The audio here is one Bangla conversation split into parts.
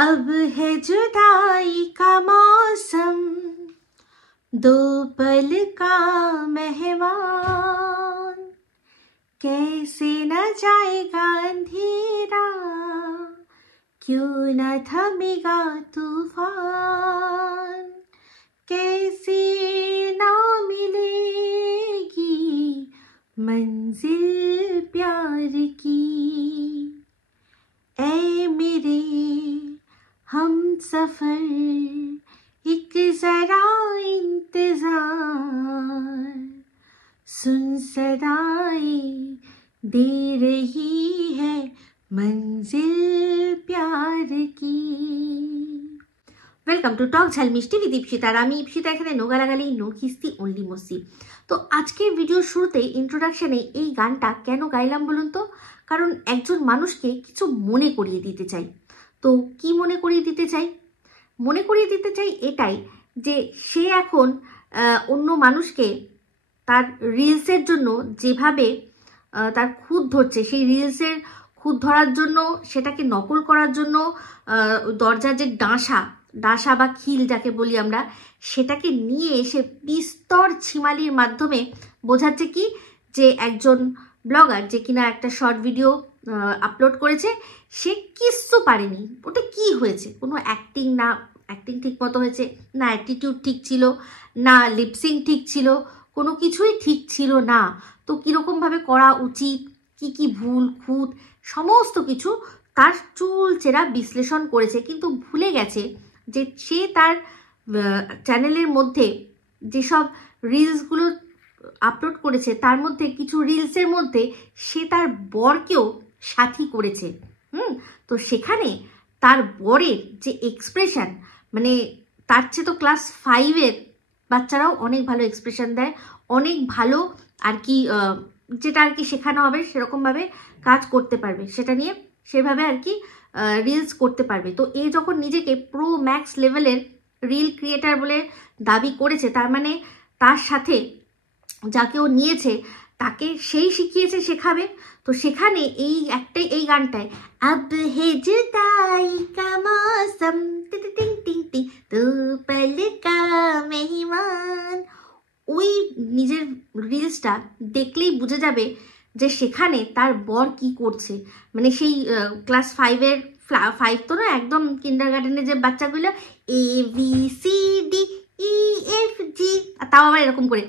अब है जुदाई का मौसम, दो पल का मेहमान, कैसे न जाएगा अंधेरा, क्यों न थमेगा तूफान, कैसे न मिलेगी मंजिल प्यार की। ऐ मेरे हम सफर, एक जरा इंतजार, सुन सदाएं दे रही है मंजिल प्यार की। वेलकम टू टक झाल मिष्टी विद इप्सिता। আমি ইপসিতা এখানে নো গালাগালি নো খিস্তি অনলি মস্তি। তো আজকে ভিডিওর শুরুতে ইন্ট্রোডাকশনে এই গানটা কেন গাইলাম বলুন তো? কারণ একজন মানুষকে কিছু মনে করিয়ে দিতে চাই। তো কি মনে করিয়ে দিতে চাই? মনে করিয়ে দিতে চাই এটাই যে সে এখন অন্য মানুষকে তার রিলসের জন্য যেভাবে তার খুঁত ধরছে, সেই রিলসের খুঁত ধরার জন্য, সেটাকে নকল করার জন্য দরজার যে ডাঁসা বা খিল যাকে বলি আমরা, সেটাকে নিয়ে এসে বিস্তর ছিমালির মাধ্যমে বোঝাচ্ছে কি যে একজন ব্লগার যে কিনা একটা শর্ট ভিডিও আপলোড করেছে সে কিচ্ছু পারেনি। ওটা কি হয়েছে? কোনো অ্যাক্টিং না, অ্যাক্টিং ঠিক মতো হয়েছে না, অ্যাটিটিউড ঠিক ছিল না, লিপসিং ঠিক ছিল, কোনো কিছুই ঠিক ছিল না। তো কীরকমভাবে করা উচিত, কি কি ভুল খুঁত সমস্ত কিছু তার চুলচেরা বিশ্লেষণ করেছে, কিন্তু ভুলে গেছে যে সে তার চ্যানেলের মধ্যে যেসব রিলসগুলো আপলোড করেছে তার মধ্যে কিছু রিলসের মধ্যে সে তার বরকেও সাথী করেছে। তো সেখানে তার বরের যে এক্সপ্রেশন, মানে তার চেয়ে তো ক্লাস 5-এর বাচ্চারাও অনেক ভালো এক্সপ্রেশন দেয়, অনেক ভালো আর কি, যেটা আর কি শেখানো হবে সেরকমভাবে কাজ করতে পারবে, সেটা নিয়ে সেভাবে আর কি রিলস করতে পারবে। তো এই যখন নিজেকে প্রো ম্যাক্স লেভেলের রিল ক্রিয়েটার বলে দাবি করেছে, তার মানে তার সাথে যাকে ও নিয়েছে তাকে সেই শিখিয়েছে, শেখাবে। তো সেখানে এই গানটায় আব হে জুদাই কা মৌসম টিং টিং টিং টিং দো পল কা মেহমান, ওই নিজের রিলসটা দেখলেই বুঝে যাবে যে সেখানে তার বর কি করছে। মানে সেই ক্লাস 5-এর 5 তো না, একদম কিন্ডারগার্টেনের যে বাচ্চাগুলো ABCD EFG, তাও আবার এরকম করে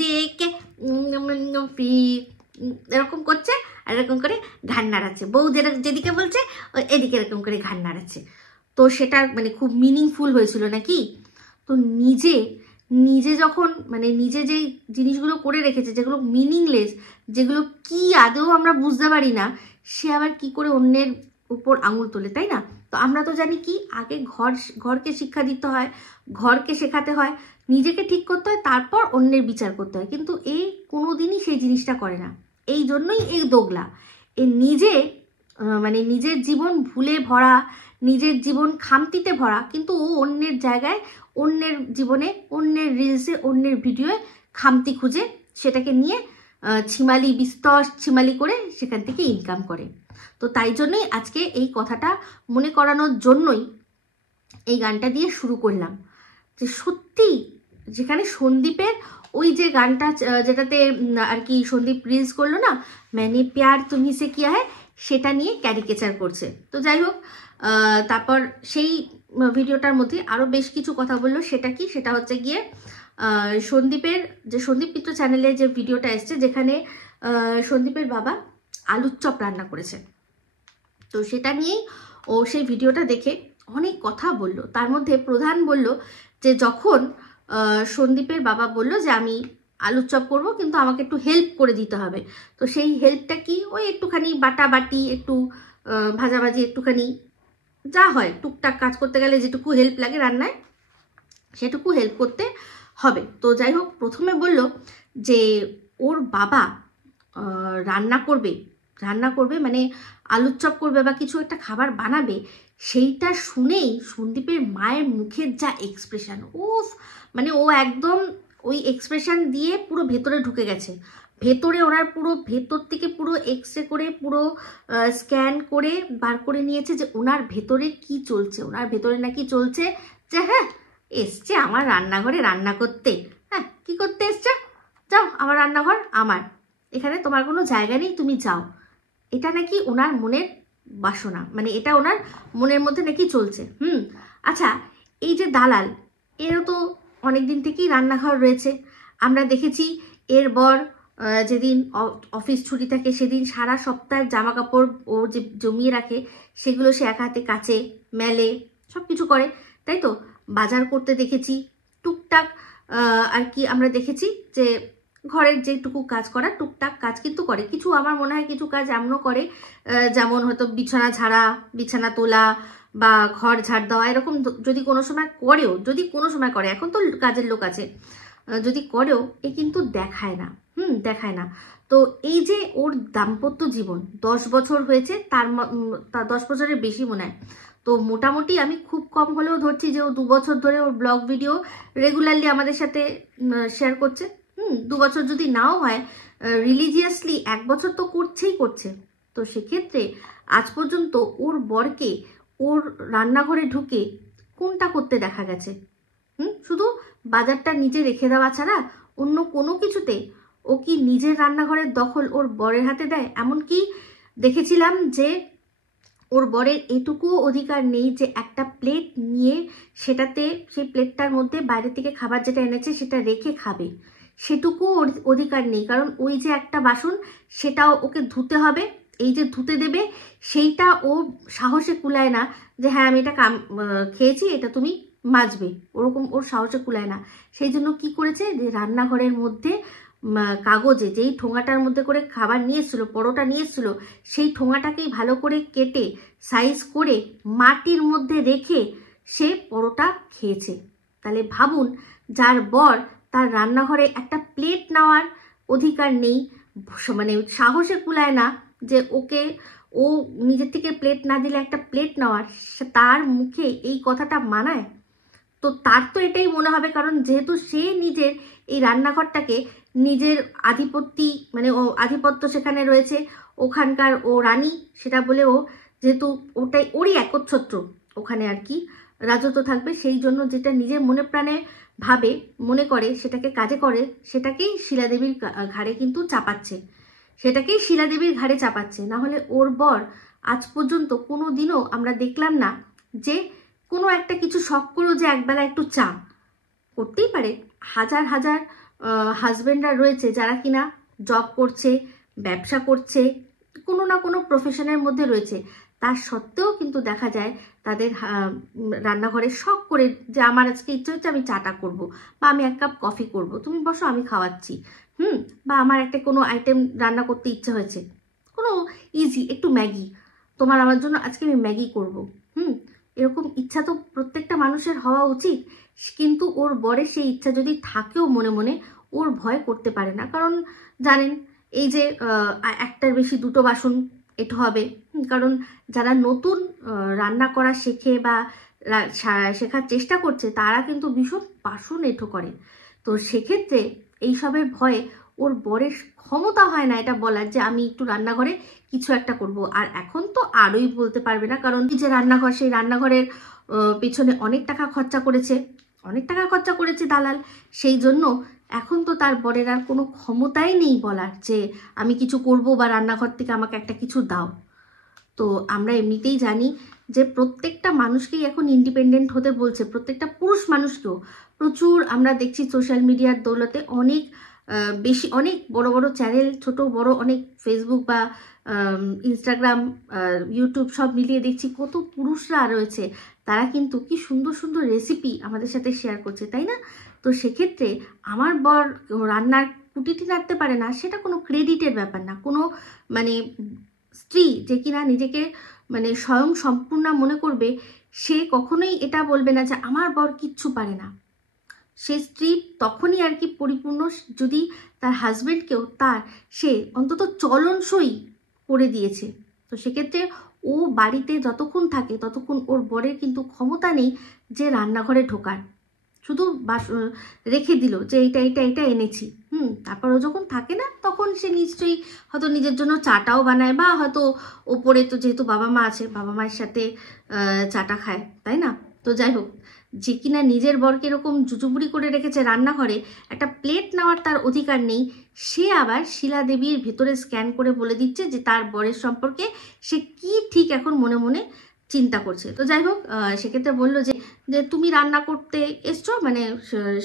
দেখে এরকম করছে আর এরকম করে ঘাড় নাড়াচ্ছে, বউ যেদিকে বলছে এদিকে এরকম করে ঘাড় নাড়াচ্ছে। তো সেটা মানে খুব মিনিংফুল হয়েছিল নাকি? তো নিজে যখন মানে নিজে যেই জিনিসগুলো করে রেখেছে যেগুলো মিনিংলেস, যেগুলো কি আদৌ আমরা বুঝতে পারি না, সে আবার কি করে অন্যের উপর আঙুল তোলে, তাই না? তো আমরা তো জানি কি আগে ঘরকে শিক্ষা দিতে হয়, ঘরকে শেখাতে হয়, নিজেকে ঠিক করতে হয়, তারপর অন্যের বিচার করতে হয়। কিন্তু এই কোনোদিনই সেই জিনিসটা করে না। এই জন্যই এই দোগলা। নিজে মানে নিজের জীবন ভুলে ভরা, নিজের জীবন খামতিতে ভরা, কিন্তু ও অন্যের জায়গায়, অন্যের জীবনে, অন্যের রিলসে, অন্যের ভিডিওয়ে খামতি খুঁজে সেটাকে নিয়ে বিস্তর ছিমালি করে সেখান থেকে ইনকাম করে। তো তাই জন্যই আজকে এই কথাটা মনে করানোর জন্যই এই গানটা দিয়ে শুরু করলাম যে সত্যি যেখানে সন্দীপের ওই যে গানটা যেটাতে আর কি সন্দীপ রিলস করলো না, ম্যানে প্যার তুমি সে কিয়া হ্যায়, সেটা নিয়ে ক্যারিকেচার করছে। তো যাই হোক, তারপর সেই ভিডিওটার মধ্যে আরও বেশ কিছু কথা বললো। সেটা কি? সেটা হচ্ছে গিয়ে সন্দীপের যে সন্দীপ মিত্র চ্যানেলে যে ভিডিওটা এসছে, যেখানে সন্দীপের বাবা আলুর চপ রান্না করেছে। তো সেটা নিয়েই ও সেই ভিডিওটা দেখে অনেক কথা বলল। তার মধ্যে প্রধান বলল যে যখন সন্দীপের বাবা বলল যে আমি আলুর চপ করবো কিন্তু আমাকে একটু হেল্প করে দিতে হবে, তো সেই হেল্পটা কি? ওই একটুখানি বাটাবাটি, একটু ভাজাভাজি, একটুখানি যা হয় টুকটাক কাজ করতে গেলে যেটুকু হেল্প লাগে রান্নায়, সেটুকু হেল্প করতে হবে। তো যাই হোক, প্রথমে বলল যে ওর বাবা রান্না করবে মানে আলুর চপ করবে বা কিছু একটা খাবার বানাবে, সেইটা শুনেই সন্দীপের মায়ের মুখের যা এক্সপ্রেশন, মানে ও একদম ওই এক্সপ্রেশন দিয়ে পুরো ভেতরে ঢুকে গেছে। ভেতরে ওনার পুরো ভেতর থেকে পুরো এক্সরে করে পুরো স্ক্যান করে বার করে নিয়েছে যে ওনার ভেতরে কি চলছে। ওনার ভেতরে নাকি চলছে যে হ্যাঁ এসছে আমার রান্নাঘরে রান্না করতে। হ্যাঁ কি করতে এসছে? যাও, আমার রান্নাঘর আমার, এখানে তোমার কোনো জায়গা নেই, তুমি যাও। এটা নাকি ওনার মনের বাসনা, মানে এটা ওনার মনের মধ্যে নাকি চলছে। আচ্ছা, এই যে দালাল, এরও তো অনেক দিন থেকেই রান্নাঘর রয়েছে। আমরা দেখেছি এর বর যেদিন অফিস ছুটি থাকে সেদিন সারা সপ্তাহের জামা কাপড় ও যে জমিয়ে রাখে সেগুলো সে এক হাতে কাচে, মেলে, সব কিছু করে, তাই তো? বাজার করতে দেখেছি, টুকটাক আর কি আমরা দেখেছি যে ঘরের যেটুকু কাজ করার টুকটাক কাজ কিন্তু করে। কিছু আমার মনে হয় কিছু কাজ এমনও করে, যেমন হয়তো বিছানা ঝাড়া, বিছানা তোলা বা ঘর ঝাড় দেওয়া, এরকম যদি কোনো সময় করেও, যদি কোনো সময় করে, এখন তো কাজের লোক আছে, যদি করেও এ কিন্তু দেখায় না। দেখায় না। তো এই যে ওর দাম্পত্য জীবন 10 বছর হয়েছে, তার 10 বছরের বেশি মনে হয়। তো মোটামুটি আমি খুব কম হলেও ধরছি যে ও 2 বছর ধরে ওর ব্লগ ভিডিও রেগুলারলি আমাদের সাথে শেয়ার করছে। 2 বছর যদি নাও হয়, রিলিজিয়াসলি 1 বছর তো করছেই করছে। তো সেক্ষেত্রে আজ পর্যন্ত ওর বরকে ওর রান্নাঘরে ঢুকে কোনটা করতে দেখা গেছে? শুধু বাজারটা নিজে রেখে দেওয়া ছাড়া অন্য কোনো কিছুতে ও কি নিজের রান্নাঘরের দখল ওর বরের হাতে দেয়? এমনকি দেখেছিলাম যে ওর বরের এটুকুও অধিকার নেই যে একটা প্লেট নিয়ে সেটাতে, সেই প্লেটটার মধ্যে বাইরে থেকে খাবার যেটা এনেছে সেটা রেখে খাবে, সেটুকুও অধিকার নেই। কারণ ওই যে একটা বাসন সেটাও ওকে ধুতে হবে, এই যে ধুতে দেবে সেইটা ও সাহসে কুলায় না যে হ্যাঁ আমি এটা খেয়েছি, এটা তুমি মাজবে, ওরকম ওর সাহসে কুলায় না। সেই জন্য কি করেছে, যে রান্নাঘরের মধ্যে কাগজে যেই ঠোঙাটার মধ্যে করে খাবার নিয়ে এসেছিলো, পরোটা নিয়ে এসেছিলো, সেই ঠোঙাটাকেই ভালো করে কেটে সাইজ করে মাটির মধ্যে রেখে সে পরোটা খেয়েছে। তাহলে ভাবুন, যার বর তার রান্নাঘরে একটা প্লেট নেওয়ার অধিকার নেই, মানে সাহসে কুলায় না যে ওকে, ও নিজের থেকে প্লেট না দিলে একটা প্লেট নেওয়ার, তার মুখে এই কথাটা মানায়? তো তার তো এটাই মনে হবে, কারণ যেহেতু সে নিজের এই রান্নাঘরটাকে নিজের আধিপত্যি, মানে ও আধিপত্য সেখানে রয়েছে, ওখানকার ও রানী, সেটা বলে ও যেহেতু ওটাই ওরই একচ্ছত্র ওখানে আর কি রাজত্ব থাকবে, সেই জন্য যেটা নিজের মনে প্রাণে ভাবে, মনে করে, সেটাকে কাজে করে, সেটাকেই শিলাদেবীর ঘাড়ে কিন্তু চাপাচ্ছে, সেটাকেই শিলাদেবীর ঘাড়ে চাপাচ্ছে। না হলে ওর বর আজ পর্যন্ত কোনো দিনও আমরা দেখলাম না যে কোনো একটা কিছু শখ করেও যে একবেলা একটু চা করতেই পারে। হাজার হাজার হাজবেন্ডরা রয়েছে যারা কিনা জব করছে, ব্যবসা করছে, কোনো না কোনো প্রফেশনের মধ্যে রয়েছে, তার সত্ত্বেও কিন্তু দেখা যায় তাদের রান্নাঘরে শখ করে যে আমার আজকে ইচ্ছে হচ্ছে আমি চাটা করব, বা আমি 1 কাপ কফি করব, তুমি বসো আমি খাওয়াচ্ছি, বা আমার একটা কোনো আইটেম রান্না করতে ইচ্ছে হয়েছে, কোনো ইজি একটু ম্যাগি, তোমার আমার জন্য আজকে আমি ম্যাগি করব, এরকম ইচ্ছা তো প্রত্যেকটা মানুষের হওয়া উচিত। কিন্তু ওর বরের সেই ইচ্ছা যদি থাকেও মনে মনে, ওর ভয় করতে পারে না, কারণ জানেন এই যে একটার বেশি দুটো বাসন এঁটো হবে। কারণ যারা নতুন রান্না করা শেখে বা শেখার চেষ্টা করছে তারা কিন্তু ভীষণ বাসন এঁটো করে। তো সেক্ষেত্রে এইসবের ভয়ে ওর বরের ক্ষমতা হয় না এটা বলার যে আমি একটু রান্নাঘরে কিছু একটা করব। আর এখন তো আরোই বলতে পারবে না, কারণ যে রান্নাঘর, সেই রান্নাঘরের পেছনে অনেক টাকা খরচা করেছে দালাল, সেই জন্য এখন তো তার বরের আর কোনো ক্ষমতাই নেই বলার যে আমি কিছু করব বা রান্নাঘর থেকে আমাকে একটা কিছু দাও। তো আমরা এমনিতেই জানি যে প্রত্যেকটা মানুষকেই এখন ইন্ডিপেন্ডেন্ট হতে বলছে, প্রত্যেকটা পুরুষ মানুষকেও। প্রচুর আমরা দেখছি সোশ্যাল মিডিয়ার দৌলতে অনেক বেশি, অনেক বড় বড় চ্যানেল, ছোট বড় অনেক ফেসবুক বা ইনস্টাগ্রাম, ইউটিউব সব মিলিয়ে দেখছি কত পুরুষরা রয়েছে, তারা কিন্তু কি সুন্দর সুন্দর রেসিপি আমাদের সাথে শেয়ার করছে, তাই না? তো সেক্ষেত্রে আমার বর রান্নার কুটিটি নাড়তে পারে না, সেটা কোনো ক্রেডিটের ব্যাপার না। কোনো মানে স্ত্রী যে কিনা নিজেকে মানে স্বয়ং সম্পূর্ণ মনে করবে, সে কখনোই এটা বলবে না যে আমার বর কিচ্ছু পারে না। সে স্ত্রী তখনই আর কি পরিপূর্ণ যদি তার হাজবেন্ডকেও সে অন্তত চলনসই করে দিয়েছে। তো সেক্ষেত্রে ও বাড়িতে যতক্ষণ থাকে ততক্ষণ ওর বরের কিন্তু ক্ষমতা নেই যে রান্নাঘরে ঢোকার। শুধু রেখে দিল যে এইটা এইটা এইটা এনেছি। তারপর ও যখন থাকে না তখন সে নিশ্চয়ই হয়তো নিজের জন্য চাটাও বানায়, বা হয়তো ওপরে তো যেহেতু বাবা মা আছে, বাবা মায়ের সাথে চাটা খায়, তাই না? তো যাই হোক, যে কিনা নিজের বরকে এরকম জুজুবুড়ি করে রেখেছে রান্নাঘরে, একটা প্লেট নেওয়ার তার অধিকার নেই, সে আবার শিলা দেবীর ভেতরে স্ক্যান করে বলে দিচ্ছে যে তার বরের সম্পর্কে সে কি ঠিক এখন মনে মনে চিন্তা করছে। তো যাই হোক, সেক্ষেত্রে বললো যে যে তুমি রান্না করতে এসছো, মানে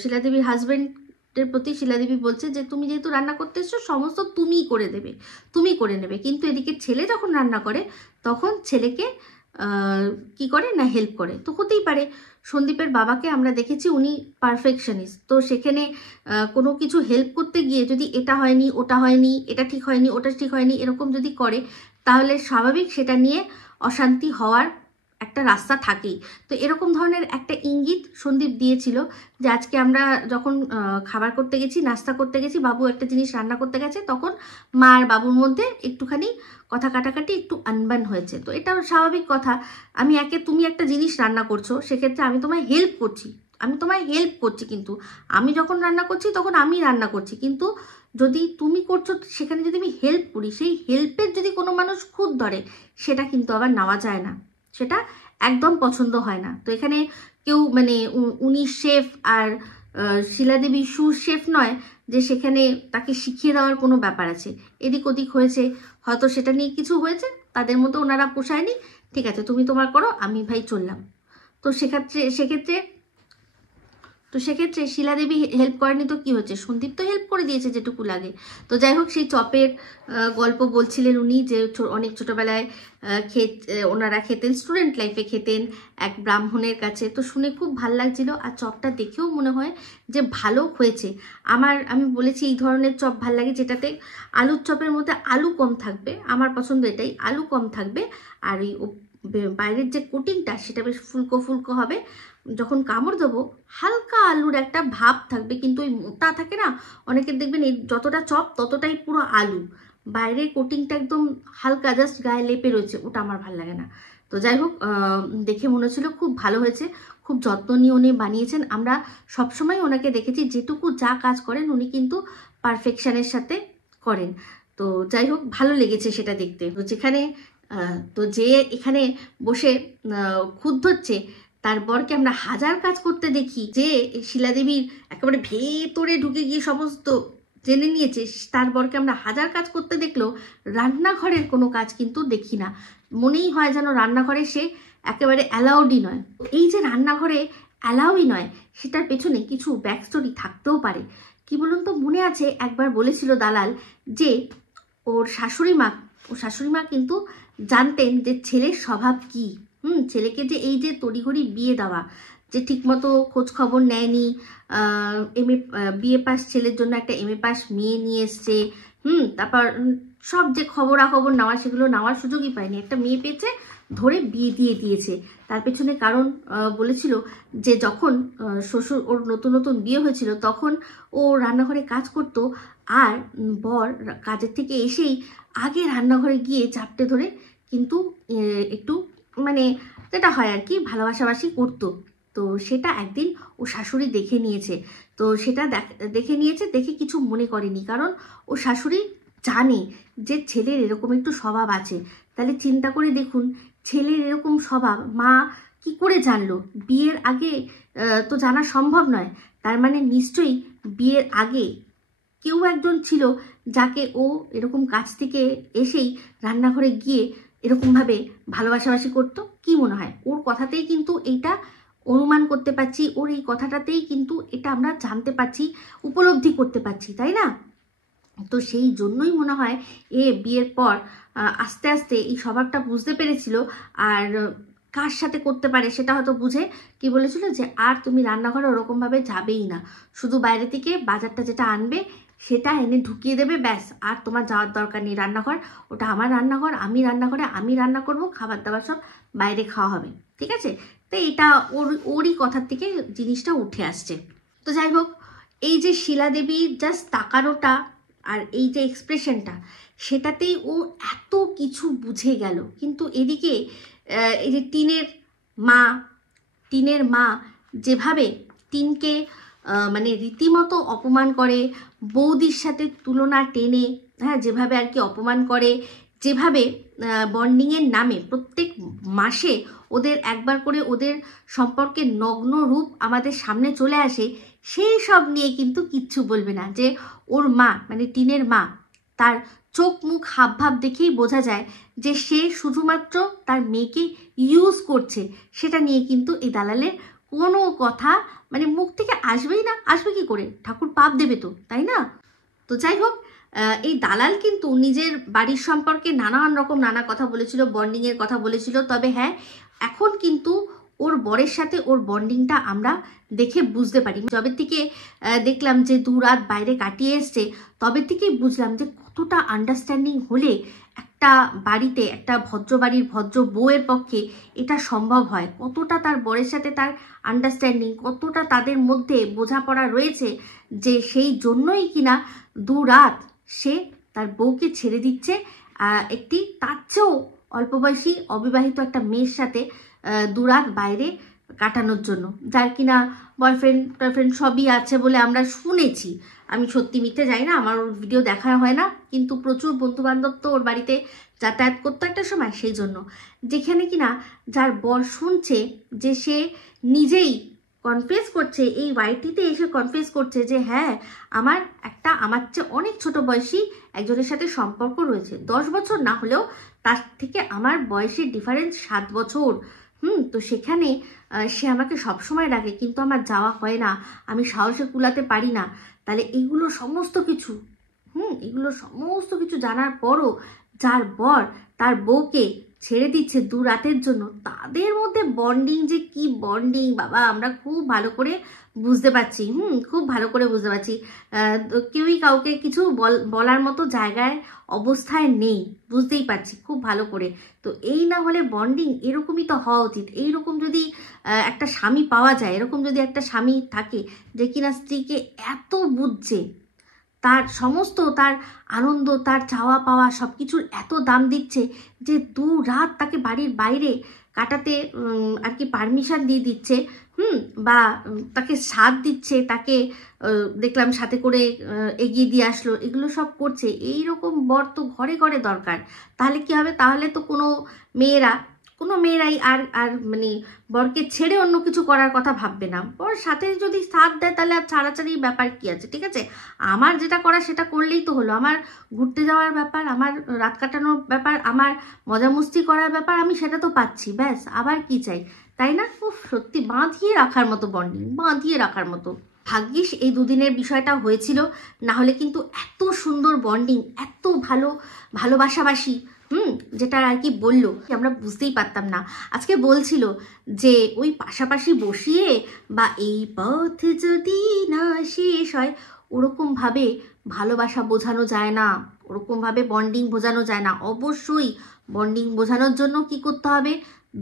শিলা দেবীর হাজবেন্ডের প্রতি শিলা দেবী বলছে যে তুমি যেহেতু রান্না করতে এসছো সমস্ত তুমিই করে দেবে, তুমি করে নেবে। কিন্তু এদিকে ছেলে যখন রান্না করে তখন ছেলেকে কি করে না, হেল্প করে। তো হতেই পারে, সন্দীপের বাবাকে আমরা দেখেছি উনি পারফেকশনিস্ট, তো সেখানে কোনো কিছু হেল্প করতে গিয়ে যদি এটা হয়নি, ওটা হয়নি, এটা ঠিক হয়নি, ওটা ঠিক হয়নি, এরকম যদি করে তাহলে স্বাভাবিক সেটা নিয়ে অশান্তি হওয়ার একটা রাস্তা থাকেই। তো এরকম ধরনের একটা ইঙ্গিত সন্দীপ দিয়েছিল যে আজকে আমরা যখন খাবার করতে গেছি, নাস্তা করতে গেছি, বাবু একটা জিনিস রান্না করতে গেছে, তখন মা আর বাবুর মধ্যে একটুখানি কথা কাটাকাটি, একটু আনবান হয়েছে। তো এটা স্বাভাবিক কথা। তুমি একটা জিনিস রান্না করছো, সেক্ষেত্রে আমি তোমায় হেল্প করছি, কিন্তু আমি যখন রান্না করছি তখন আমি রান্না করছি, কিন্তু যদি তুমি করছো সেখানে যদি আমি হেল্প করি, সেই হেল্পের যদি কোনো মানুষ খুদ ধরে, সেটা কিন্তু আবার নেওয়া যায় না, সেটা একদম পছন্দ হয় না। তো এখানে কেউ মানে উনি শেফ আর শিলাদেবী শেফ নয় যে সেখানে তাকে শিখিয়ে দেওয়ার কোনো ব্যাপার আছে। এদিক ওদিক হয়েছে, হয়তো সেটা নিয়ে কিছু হয়েছে, তাদের মতো ওনারা পোষায়নি, ঠিক আছে তুমি তোমার করো, আমি ভাই চললাম। তো সেক্ষেত্রে শিলাদেবী হেল্প করেনি তো কি হচ্ছে, সন্দীপ তো হেল্প করে দিয়েছে যেটুকু লাগে। তো যাই হোক, সেই চপের গল্প বলছিলেন উনি, যে অনেক ছোটোবেলায় ওনারা খেতেন, স্টুডেন্ট লাইফে খেতেন এক ব্রাহ্মণের কাছে। তো শুনে খুব ভাল লাগছিল, আর চপটা দেখেও মনে হয় যে ভালো হয়েছে। আমি বলেছি এই ধরনের চপ ভাল লাগে যেটাতে আলুর চপের মধ্যে আলু কম থাকবে, আমার পছন্দ এটাই, আলু কম থাকবে, আর ওই বাইরের যে কোটিংটা সেটা বেশ ফুলকো ফুলকো হবে, যখন কামড় দেবো হালকা আলুর একটা ভাব থাকবে, কিন্তু ওই মোটা থাকে না অনেকের, দেখবেন এই যতটা চপ ততটাই পুরো আলু, বাইরের কোটিংটা একদম হালকা জাস্ট গায়ে লেপে রয়েছে, ওটা আমার ভালো লাগে না। তো যাই হোক, দেখে মনে হচ্ছিল খুব ভালো হয়েছে, খুব যত্ন নিয়ে উনি বানিয়েছেন। আমরা সবসময় ওনাকে দেখেছি যেটুকু যা কাজ করেন উনি কিন্তু পারফেকশনের সাথে করেন। তো যাই হোক, ভালো লেগেছে সেটা দেখতে। তো যে এখানে বসে খুদ ধরছে, তার বরকে আমরা হাজার কাজ করতে দেখি, যে শিলাদেবীর একেবারে ভেতরে ঢুকে গিয়ে সমস্ত জেনে নিয়েছে, তার বরকে আমরা হাজার কাজ করতে দেখলেও রান্নাঘরের কোনো কাজ কিন্তু দেখি না, মনেই হয় যেন রান্নাঘরে সে একেবারে অ্যালাউডই নয়। এই যে রান্নাঘরে অ্যালাউই নয়, সেটার পেছনে কিছু ব্যাক স্টোরি থাকতেও পারে। কি বলুন তো, মনে আছে একবার বলেছিল দালাল যে ওর শাশুড়ি মা কিন্তু জানতেন যে ছেলের স্বভাব কি। ছেলেকে যে এই যে তড়িঘড়ি বিয়ে দেওয়া, যে ঠিকমতো খোঁজ খবর নেয়নি, বিএ পাস ছেলের জন্য একটা MA পাস মেয়ে নিয়ে এসছে, তারপর সব যে খবরাখবর নেওয়া সেগুলো নেওয়ার সুযোগই পায়নি, একটা মেয়ে পেয়েছে ধরে বিয়ে দিয়ে দিয়েছে। তার পেছনে কারণ বলেছিল যে যখন শ্বশুর ওর নতুন নতুন বিয়ে হয়েছিল তখন ও রান্নাঘরে কাজ করতো, আর বর কাজের থেকে এসেই আগে রান্নাঘরে গিয়ে চাপটে ধরে কিন্তু একটু মানে যেটা হয় আর কি ভালোবাসাবাসি করতো। তো সেটা একদিন ও শাশুড়ি দেখে নিয়েছে। তো সেটা দেখে কিছু মনে করেনি, কারণ ও শাশুড়ি জানে যে ছেলের এরকম একটু স্বভাব আছে। তাহলে চিন্তা করে দেখুন, ছেলের এরকম স্বভাব মা কি করে জানলো? বিয়ের আগে তো জানা সম্ভব নয়, তার মানে নিশ্চয়ই বিয়ের আগে কেউ একজন ছিল যাকে ও এরকম কাজ থেকে এসেই রান্নাঘরে গিয়ে এরকমভাবে ভালোবাসাবাসি করতো। কি মনে হয়? ওর কথাতেই কিন্তু এইটা অনুমান করতে পারছি, ওর এই কথাটাতেই কিন্তু এটা আমরা জানতে পারছি, উপলব্ধি করতে পারছি, তাই না? তো সেই জন্যই মনে হয় বিয়ের পর আস্তে আস্তে এই স্বভাবটা বুঝতে পেরেছিল, আর কার সাথে করতে পারে সেটা হয়তো বুঝে কি বলেছিল যে আর তুমি রান্নাঘরে ওরকমভাবে যাবেই না, শুধু বাইরে থেকে বাজারটা যেটা আনবে সেটা এনে ঢুকিয়ে দেবে, ব্যাস, আর তোমার যাওয়ার দরকার নেই রান্নাঘর, ওটা আমার রান্নাঘর, আমি রান্না করব, খাবার দাবার সব বাইরে খাওয়া হবে, ঠিক আছে? তো এটা ওরই কথার থেকে জিনিসটা উঠে আসছে। তো যাই হোক, এই যে শিলাদেবীর জাস্ট তাকানোটা আর এই যে এক্সপ্রেশনটা, সেটাতেই ও এত কিছু বুঝে গেল। কিন্তু এদিকে এই যে টিনের মা যেভাবে টিনকে মানে রীতিমতো অপমান করে, বৌদির সাথে তুলনা টেনে, হ্যাঁ, যেভাবে আর কি অপমান করে, যেভাবে বন্ডিংয়ের নামে প্রত্যেক মাসে ওদের একবার করে ওদের সম্পর্কের নগ্ন রূপ আমাদের সামনে চলে আসে, সেই সব নিয়ে কিন্তু কিচ্ছু বলবে না। যে ওর মা মানে টিনের মা, তার চোখ মুখ হাবভাব দেখেই বোঝা যায় যে সে শুধুমাত্র তার মেয়েকে ইউজ করছে, সেটা নিয়ে কিন্তু এই দালালের কোনো কথা মানে মুখ থেকে আসবেই না। আসবে কি করে? ঠাকুর পাপ দেবে তো, তাই না? তো যাই হোক, এই দালাল কিন্তু নিজের বাড়ির সম্পর্কে নানান রকম নানা কথা বলেছিল, বন্ডিংয়ের কথা বলেছিল। তবে হ্যাঁ, এখন কিন্তু ওর বরের সাথে ওর বন্ডিংটা আমরা দেখে বুঝতে পারি। যবে থেকে দেখলাম যে 2 রাত বাইরে কাটিয়ে এসছে, তবে থেকেই বুঝলাম যে কতটা আন্ডারস্ট্যান্ডিং হলে একটা বাড়িতে, একটা ভদ্র বাড়ির ভদ্র বউয়ের পক্ষে এটা সম্ভব হয়। কতটা তার বরের সাথে তার আন্ডারস্ট্যান্ডিং, কতটা তাদের মধ্যে বোঝাপড়া রয়েছে, যে সেই জন্যই কিনা 2 রাত সে তার বউকে ছেড়ে দিচ্ছে একটি তার চেয়েও অল্প বয়সী অবিবাহিত একটা মেয়ের সাথে 2 রাত বাইরে কাটানোর জন্য, যার কিনা বয়ফ্রেন্ড টয়ফ্রেন্ড সবই আছে বলে আমরা শুনেছি। আমি সত্যি মিথ্যে যাই না, আমার ওর ভিডিও দেখা হয় না, কিন্তু প্রচুর বন্ধুবান্ধব তো ওর বাড়িতে যাতায়াত করতো একটা সময়, সেই জন্য। যেখানে কিনা যার বর শুনছে যে সে নিজেই কনফেস করছে, এই ওয়াইটিতে এসে কনফেস করছে যে হ্যাঁ, আমার চেয়ে অনেক ছোট বয়সী একজনের সাথে সম্পর্ক রয়েছে। 10 বছর না হলেও তার থেকে আমার বয়সের ডিফারেন্স 7 বছর। তো সেখানে সে আমাকে সবসময় ডাকে, কিন্তু আমার যাওয়া হয় না, আমি সাহসে কুলাতে পারি না। তাহলে এগুলো সমস্ত কিছু জানার পরও যার বর তার বউকে ছেড়ে দিচ্ছে 2 রাতের জন্য, তাদের মধ্যে বন্ডিং যে কি বন্ডিং বাবা, আমরা খুব ভালো করে বুঝতে পারছি। খুব ভালো করে বুঝতে পারছি। কেউই কাউকে কিছু বলার মতো জায়গায় অবস্থায় নেই, বুঝতেই পারছি খুব ভালো করে। তো এই না হলে বন্ডিং এরকমই তো হওয়া উচিত। এইরকম যদি একটা স্বামী পাওয়া যায়, এরকম যদি একটা স্বামী থাকে যে কিনা স্ত্রীকে এত বুঝছে, তার সমস্ত তার আনন্দ, তার চাওয়া পাওয়া সব কিছুর এত দাম দিচ্ছে, যে 2 রাত তাকে বাড়ির বাইরে কাটাতে আর কি পারমিশন দিয়ে দিচ্ছে, বা তাকে সাথ দিচ্ছে, তাকে দেখলাম সাথে করে এগিয়ে দিয়ে আসলো, এগুলো সব করছে। এই রকম বর তো ঘরে ঘরে দরকার। তাহলে কি হবে? তাহলে তো কোনো মেয়েরাই আর আর মানে বরকে ছেড়ে অন্য কিছু করার কথা ভাববে না। বর সাথে যদি সাথ দেয় তাহলে আর ছাড়াছাড়ির ব্যাপার কি আছে? ঠিক আছে, আমার যেটা করা সেটা করলেই তো হলো। আমার ঘুরতে যাওয়ার ব্যাপার, আমার রাত কাটানোর ব্যাপার, আমার মজামস্তি করার ব্যাপার, আমি সেটা তো পাচ্ছি, ব্যাস। আবার কি চাই, তাই না? সত্যি বাঁধিয়ে রাখার মতো বন্ডিং, বাঁধিয়ে রাখার মতো। ভাগ্যিস এই 2 দিনের বিষয়টা হয়েছিল, না হলে কিন্তু এত সুন্দর বন্ডিং, এত ভালোবাসাবাসি, যেটা আর কি বললো, আমরা বুঝতেই পারতাম না। আজকে বলছিল যে ওই পাশাপাশি বসিয়ে বা এই পথ যদি না শেষ হয়, ওরকমভাবে ভালোবাসা বোঝানো যায় না, ওরকমভাবে বন্ডিং বোঝানো যায় না। অবশ্যই বন্ডিং বোঝানোর জন্য কি করতে হবে?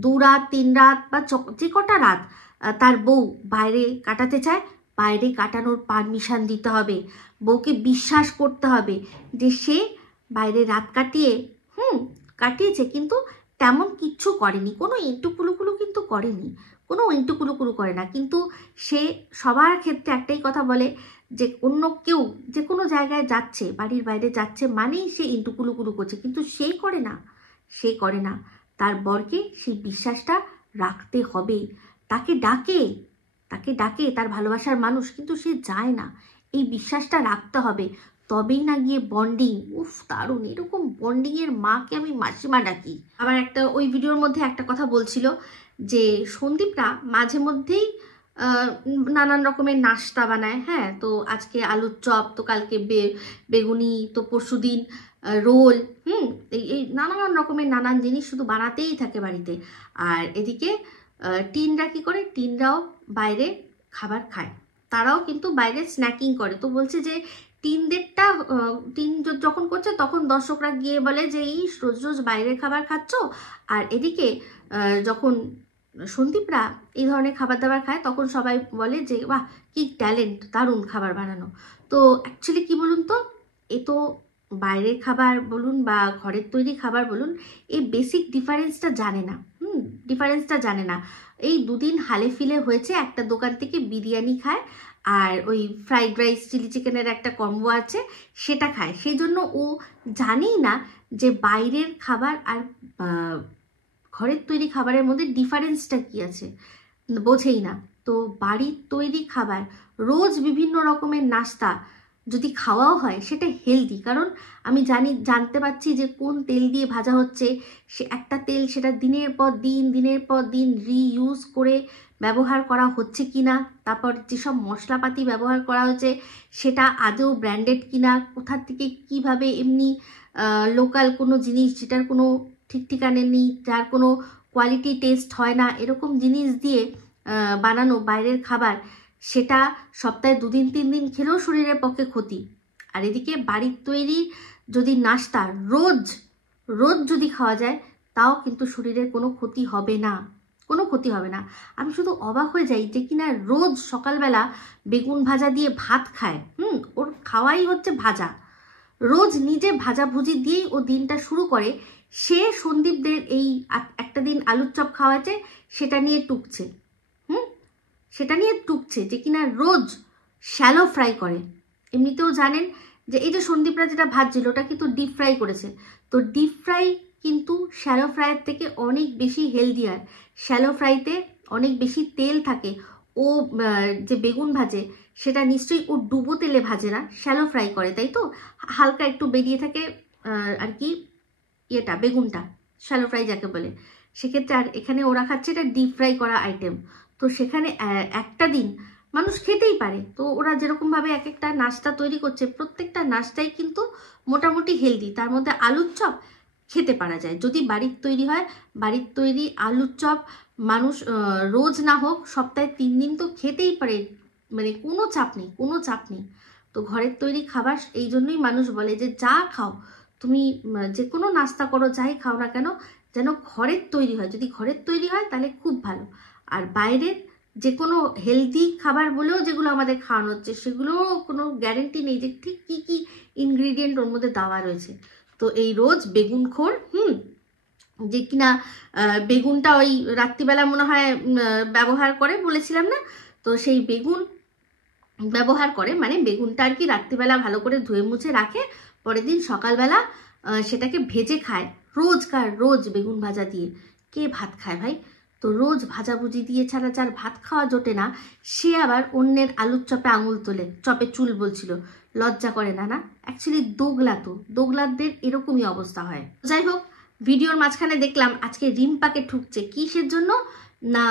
2 রাত 3 রাত বা যে কটা রাত তার বউ বাইরে কাটাতে চায়, বাইরে কাটানোর পারমিশন দিতে হবে। বউকে বিশ্বাস করতে হবে যে সে বাইরে রাত কাটিয়েছে, কিন্তু তেমন কিচ্ছু করেনি, কোনো ইন্টুকুলুকুলু কিন্তু করেনি, কোনো ইন্টুকুলুকুলু করে না। কিন্তু সে সবার ক্ষেত্রে একটাই কথা বলে যে অন্য কেউ যে কোনো জায়গায় যাচ্ছে, বাড়ির বাইরে যাচ্ছে মানেই সে ইন্টুকুলুকুলু করছে, কিন্তু সে করে না। তার বরকে সেই বিশ্বাসটা রাখতে হবে। তাকে ডাকে তার ভালোবাসার মানুষ, কিন্তু সে যায় না। এই বিশ্বাসটা রাখতে হবে, তবেই না গিয়ে বন্ডিং। দারুণ! এরকম বন্ডিংয়ের মাকে আমি মাসিমা ডাকি। আবার একটা ওই ভিডিওর মধ্যে একটা কথা বলছিল যে সন্দীপরা মাঝে মধ্যেই নানান রকমের নাস্তা বানায়। হ্যাঁ, তো আজকে আলুর চপ, তো কালকে বেগুনি, তো পরশুদিন রোল, এই নানান রকমের নানান জিনিস শুধু বানাতেই থাকে বাড়িতে। আর এদিকে টিনরা কি করে? টিনরাও বাইরে খাবার খায়, তারাও কিন্তু বাইরে স্ন্যাকিং করে। তো বলছে যে টিন যখন করছে তখন দর্শকরা গিয়ে বলে যে এই রোজ রোজ বাইরের খাবার খাচ্ছ, আর এদিকে যখন সন্দীপরা এই ধরনের খাবার দাবার খায় তখন সবাই বলে যে বাহ, কি ট্যালেন্ট, দারুণ খাবার বানানো। তো অ্যাকচুয়ালি কি বলুন তো, এ তো বাইরের খাবার বলুন বা ঘরের তৈরি খাবার বলুন, এই বেসিক ডিফারেন্সটা জানে না। ডিফারেন্সটা জানে না। এই দুদিন হালে ফিলে হয়েছে একটা দোকান থেকে বিরিয়ানি খায় আর ওই ফ্রাইড রাইস চিলি চিকেনের একটা কম্বো আছে সেটা খায়, সেই জন্য ও জানেই না যে বাইরের খাবার আর ঘরের তৈরি খাবারের মধ্যে ডিফারেন্সটা কি আছে, বোঝেই না। তো বাড়ির তৈরি খাবার রোজ বিভিন্ন রকমের নাস্তা যদি খাওয়াও হয় সেটা হেলদি, কারণ আমি জানতে পারছি যে কোন তেল দিয়ে ভাজা হচ্ছে, সে একটা তেল সেটা দিনের পর দিন রিইউজ করে ব্যবহার করা হচ্ছে কিনা, তারপর যেসব মশলাপাতি ব্যবহার করা হচ্ছে সেটা আদৌ ব্র্যান্ডেড কিনা, কোথা থেকে কিভাবে এমনি লোকাল কোনো জিনিস যেটার কোনো ঠিক ঠিকানে নেই, যার কোনো কোয়ালিটি টেস্ট হয় না, এরকম জিনিস দিয়ে বানানো বাইরের খাবার, সেটা সপ্তাহে 2-3 দিন খেলেও শরীরের পক্ষে ক্ষতি। আর এদিকে বাড়ির তৈরি যদি নাস্তা রোজ রোজ যদি খাওয়া যায় তাও কিন্তু শরীরের কোনো ক্ষতি হবে না, কোনো ক্ষতি হবে না। আমি শুধু অবাক হয়ে যাই যে কিনা রোজ সকালবেলা বেগুন ভাজা দিয়ে ভাত খায়, ওর খাওয়াই হচ্ছে ভাজা, রোজ নিজে ভাজাভুজি দিয়েই ও দিনটা শুরু করে। সে সন্দীপদের এই একটা দিন আলুর চপ খাওয়াচ্ছে সেটা নিয়ে টুকছে, সেটা নিয়ে টুকছে যে কিনা রোজ শ্যালো ফ্রাই করে। এমনিতেও জানেন যে এই যে সন্দীপরা যেটা ভাজছিল ওটা কিন্তু ডিপ ফ্রাই করেছে, তো ডিপ ফ্রাই কিন্তু শ্যালো ফ্রাইয়ের থেকে অনেক বেশি হেলদিয়ার। শ্যালো ফ্রাইতে অনেক বেশি তেল থাকে, ও যে বেগুন ভাজে সেটা নিশ্চয়ই ও ডুবো তেলে ভাজে না, শ্যালো ফ্রাই করে, তাই তো হালকা একটু বেরিয়ে থাকে আর কি ইয়েটা বেগুনটা, শ্যালো ফ্রাই যাকে বলে। সেক্ষেত্রে আর এখানে ওরা খাচ্ছে এটা ডিপ ফ্রাই করা আইটেম, তো সেখানে একটা দিন মানুষ খেতেই পারে। তো ওরা যেরকমভাবে এক একটা নাস্তা তৈরি করছে প্রত্যেকটা নাস্তাই কিন্তু মোটামুটি হেলদি, তার মধ্যে আলুর চপ খেতে পারা যায় যদি বাড়ির তৈরি হয়। বাড়ির তৈরি আলুর চপ মানুষ রোজ না হোক সপ্তাহে 3 দিন তো খেতেই পারে, মানে কোনো চাপ নেই, কোনো চাপ নেই। তো ঘরের তৈরি খাবার এই জন্যই মানুষ বলে যে যা খাও তুমি, যে কোনো নাস্তা করো যাই খাও না কেন যেন ঘরের তৈরি হয়, যদি ঘরের তৈরি হয় তাহলে খুব ভালো। আর বাইরের যে কোনো হেলদি খাবার বলেও যেগুলো আমাদের খাওয়ানো হচ্ছে সেগুলো কোনো গ্যারেন্টি নেই যে ঠিক কী কী ইনগ্রিডিয়েন্ট ওর মধ্যে দেওয়া রয়েছে। তো এই রোজ বেগুনখোর যে কিনা বেগুনটা ওই রাত্রিবেলা মনে হয় ব্যবহার করে বলেছিলাম না, তো সেই বেগুন ব্যবহার করে মানে বেগুনটা আর কি রাত্রিবেলা ভালো করে ধুয়ে মুছে রাখে, পরের দিন সকালবেলা সেটাকে ভেজে খায়। রোজ বেগুন ভাজা দিয়ে কে ভাত খায় ভাই? তো রোজ ভাজাভুজি দিয়ে ছাড়া যার ভাত খাওয়া জোটে না সে আবার অন্যের আলুর চপে আঙুল তোলে, চপে চুল বলছিল, লজ্জা করে না? না অ্যাকচুয়ালি দোগলা, তো দোগলাদের এরকমই অবস্থা হয়। যাই হোক, ভিডিওর মাঝখানে দেখলাম আজকে রিম্পাকে ঠুকছে, কিসের জন্য না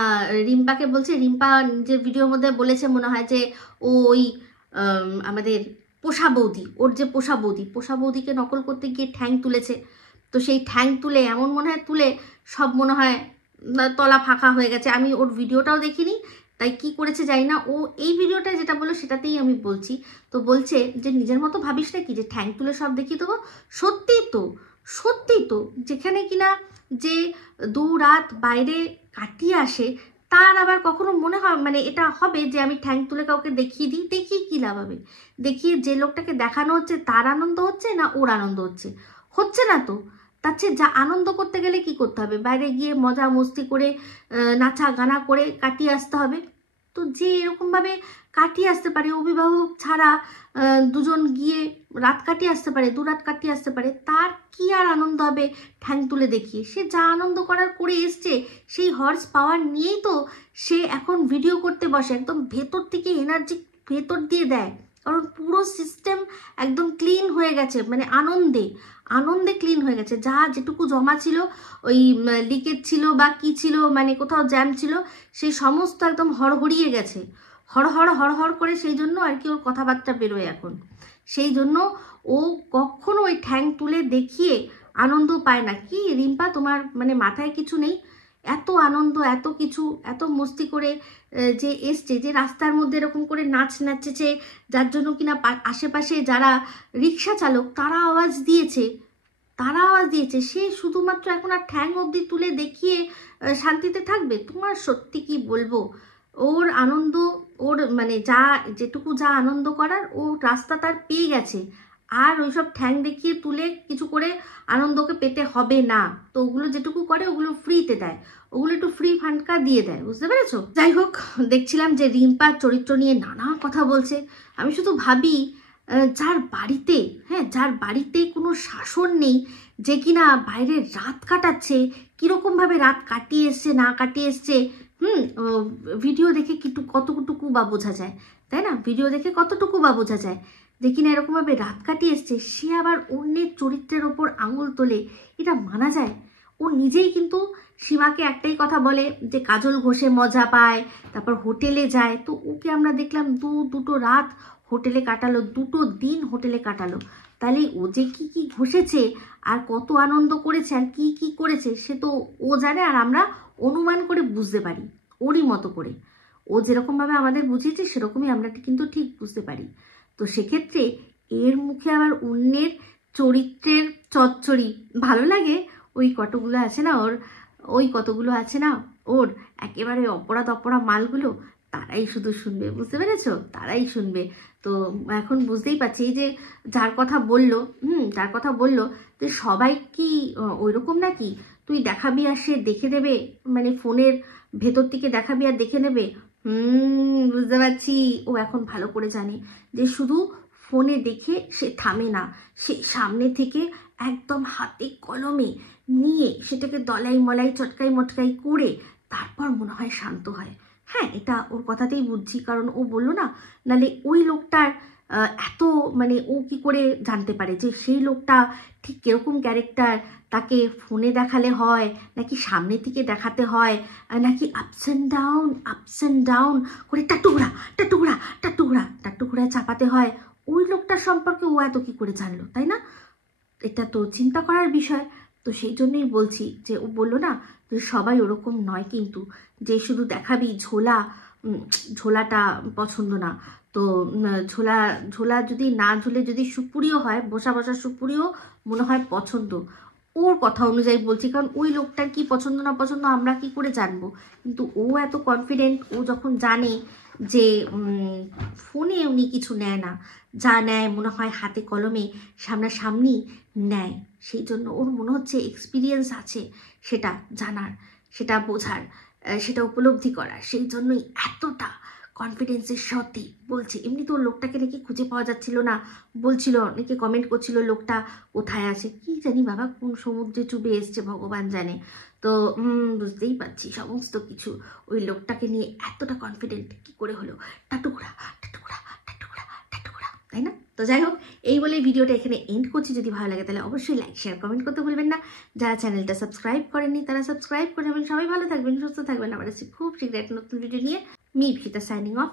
রিম্পাকে বলছে, রিম্পা যে ভিডিওর মধ্যে বলেছে মনে হয় যে ওই আমাদের পোষা বৌদি, ওর যে পোষা বৌদিকে নকল করতে গিয়ে ঠ্যাং তুলেছে। তো সেই ঠ্যাং তুলে এমন মনে হয় তুলে সব মনে হয় তলা ফাঁকা হয়ে গেছে। আমি ওর ভিডিওটাও দেখিনি, তাই কি করেছে জানি না। ও এই ভিডিওটা যেটা বললো সেটাতেই আমি বলছি। তো বলছে যে নিজের মতো ভাবিস না কি যে ঠ্যাং তুলে সব দেখিয়ে দেবো। সত্যিই তো যেখানে কিনা যে 2 রাত বাইরে কাটিয়ে আসে তার আবার কখনো মনে হয় মানে এটা হবে যে আমি ঠ্যাং তুলে কাউকে দেখিয়ে দিই, দেখিয়ে কী লাভ হবে? দেখিয়ে যে লোকটাকে দেখানো হচ্ছে তার আনন্দ হচ্ছে না ওর আনন্দ হচ্ছে না। তো তার চেয়ে যা আনন্দ করতে গেলে কি করতে হবে? বাইরে গিয়ে মজা মস্তি করে নাচা গানা করে কাটিয়ে আসতে হবে। তো যে এরকমভাবে কাটিয়ে আসতে পারে, অভিভাবক ছাড়া দুজন গিয়ে রাত কাটিয়ে আসতে পারে, 2 রাত কাটিয়ে আসতে পারে, তার কি আর আনন্দ হবে ঠ্যাং তুলে দেখিয়ে? সে যা আনন্দ করার করে এসছে সেই হর্স পাওয়ার নিয়েই তো সে এখন ভিডিও করতে বসে, একদম ভেতর থেকে এনার্জি ভেতর দিয়ে দেয়, কারণ পুরো সিস্টেম একদম ক্লিন হয়ে গেছে, মানে আনন্দে ক্লিন হয়ে গেছে। যা যেটুকু জমা ছিল, ওই লিকেজ ছিল বা কি ছিল, মানে কোথাও জ্যাম ছিল, সেই সমস্ত একদম হড়হড়িয়ে গেছে, হড়হড় করে। সেই জন্য আর কি ওর কথাবার্তা বেরোয় এখন। সেই জন্য ও কখনো ওই ঠ্যাং তুলে দেখিয়ে আনন্দ পায় না। কি রিম্পা, তোমার মানে মাথায় কিছু নেই? এত আনন্দ, এত কিছু, এত মস্তি করে যে এসছে, যে রাস্তার মধ্যে এরকম করে নাচেছে, যার জন্য কিনা আশেপাশে যারা রিক্সা চালক তারা আওয়াজ দিয়েছে, সে শুধুমাত্র এখন আর ঠ্যাং অবধি তুলে দেখিয়ে শান্তিতে থাকবে? তোমার সত্যি কি বলবো, ওর আনন্দ, ওর মানে যেটুকু যা আনন্দ করার ও রাস্তা তার পেয়ে গেছে। আর ওইসব ঠ্যাং দেখিয়ে তুলে কিছু করে আনন্দকে পেতে হবে না। তো ওগুলো যেটুকু করে ওগুলো ফ্রিতে দেয়, ওগুলো একটু ফ্রি ফান্ডকা দিয়ে দেয়, বুঝতে পেরেছো? যাই হোক, দেখছিলাম যে রিম্পার চরিত্র নিয়ে নানা কথা বলছে। আমি শুধু ভাবি যার বাড়িতে, হ্যাঁ, যার বাড়িতে কোনো শাসন নেই, যে কিনা বাইরে রাত কাটাচ্ছে, কীরকমভাবে রাত কাটিয়ে এসছে না কাটিয়ে এসছে, ভিডিও দেখে কতটুকু বা বোঝা যায়, তাই না? ভিডিও দেখে কতটুকু বা বোঝা যায় যে কিনা এরকমভাবে রাত কাটিয়ে এসছে, সে আবার অন্যের চরিত্রের ওপর আঙুল তোলে, এটা মানা যায়? ও নিজেই কিন্তু সীমাকে একটাই কথা বলে যে কাজল ঘষে মজা পায়, তারপর হোটেলে যায়। তো ওকে আমরা দেখলাম দুটো রাত হোটেলে কাটালো, 2 দিন হোটেলে কাটালো। তাহলে ও যে কি ঘষেছে আর কত আনন্দ করেছে আর কি করেছে সে তো ও জানে, আর আমরা অনুমান করে বুঝতে পারি ওরই মতো করে। ও যেরকমভাবে আমাদের বুঝিয়েছে সেরকমই আমরা কিন্তু ঠিক বুঝতে পারি। তো সেক্ষেত্রে এর মুখে আবার অন্যের চরিত্রের চচ্চড়ি ভালো লাগে, ওই কতগুলো আছে না ওর একেবারে অপরা মালগুলো, তারাই শুধু শুনবে, বুঝতে পেরেছো? তারাই শুনবে। তো এখন বুঝতেই পারছি এই যে যার কথা বললো তো সবাই কি ওইরকম নাকি? তুই দেখাবি আর সে দেখে দেবে, মানে ফোনের ভেতর থেকে দেখাবি আর দেখে নেবে? বুঝতে পারছি। ও এখন ভালো করে জানে যে শুধু ফোনে দেখে সে থামে না, সে সামনে থেকে একদম হাতে কলমে নিয়ে সেটাকে দলাই মলাই চটকাই মটকাই করে তারপর মনে হয় শান্ত হয়। হ্যাঁ, এটা ওর কথাতেই বুঝছি, কারণ ও বললো না, নালে ওই লোকটার এত মানে ও কি করে জানতে পারে যে সেই লোকটা ঠিক কিরকম ক্যারেক্টার, তাকে ফোনে দেখালে হয় নাকি সামনে থেকে দেখাতে হয়, নাকি আপস অ্যান্ড ডাউন করে টাটুকড়া চাপাতে হয়, ওই লোকটার সম্পর্কে ও এত কি করে জানলো, তাই না? এটা তো চিন্তা করার বিষয়। তো সেই জন্যই বলছি যে ও বললো না যে সবাই ওরকম নয়, কিন্তু যে শুধু দেখাবি ঝোলাটা পছন্দ না। তো ঝোলা যদি না ঝুলে যদি সুপুরিও হয়, বসা সুপুরিও মনে হয় পছন্দ, ওর কথা অনুযায়ী বলছি, কারণ ওই লোকটার কি পছন্দ না পছন্দ আমরা কি করে জানবো? কিন্তু ও এত কনফিডেন্ট, ও যখন জানে যে ফোনে উনি কিছু নেয় না, যা নেয় মনে হয় হাতে কলমে সামনাসামনি নেয়, সেই জন্য ওর মনে হচ্ছে এক্সপিরিয়েন্স আছে সেটা জানার, সেটা বোঝার, সেটা উপলব্ধি করার, সেই জন্যই এতটা কনফিডেন্সের সাথে বলছে। এমনি তো লোকটাকে নাকি খুঁজে পাওয়া যাচ্ছিল না, বলছিল, অনেকে কমেন্ট করছিল লোকটা কোথায় আছে, কি জানি বাবা, কোন সমুদ্রে চুবে এসছে ভগবান জানে। তো বুঝতেই পারছি সমস্ত কিছু, ওই লোকটাকে নিয়ে এতটা কনফিডেন্ট কি করে হলো? টাটুকড়া, তাই না? তো যাই হোক, এই বলে ভিডিওটা এখানে এন্ড করছি। যদি ভালো লাগে তাহলে অবশ্যই লাইক শেয়ার কমেন্ট করতে ভুলবেন না। যারা চ্যানেলটা সাবস্ক্রাইব করেননি তারা সাবস্ক্রাইব করে যাবেন। সবাই ভালো থাকবেন, সুস্থ থাকবেন। আবার আসছি খুব শীঘ্র একটা নতুন ভিডিও নিয়ে। Me Ipsita signing off.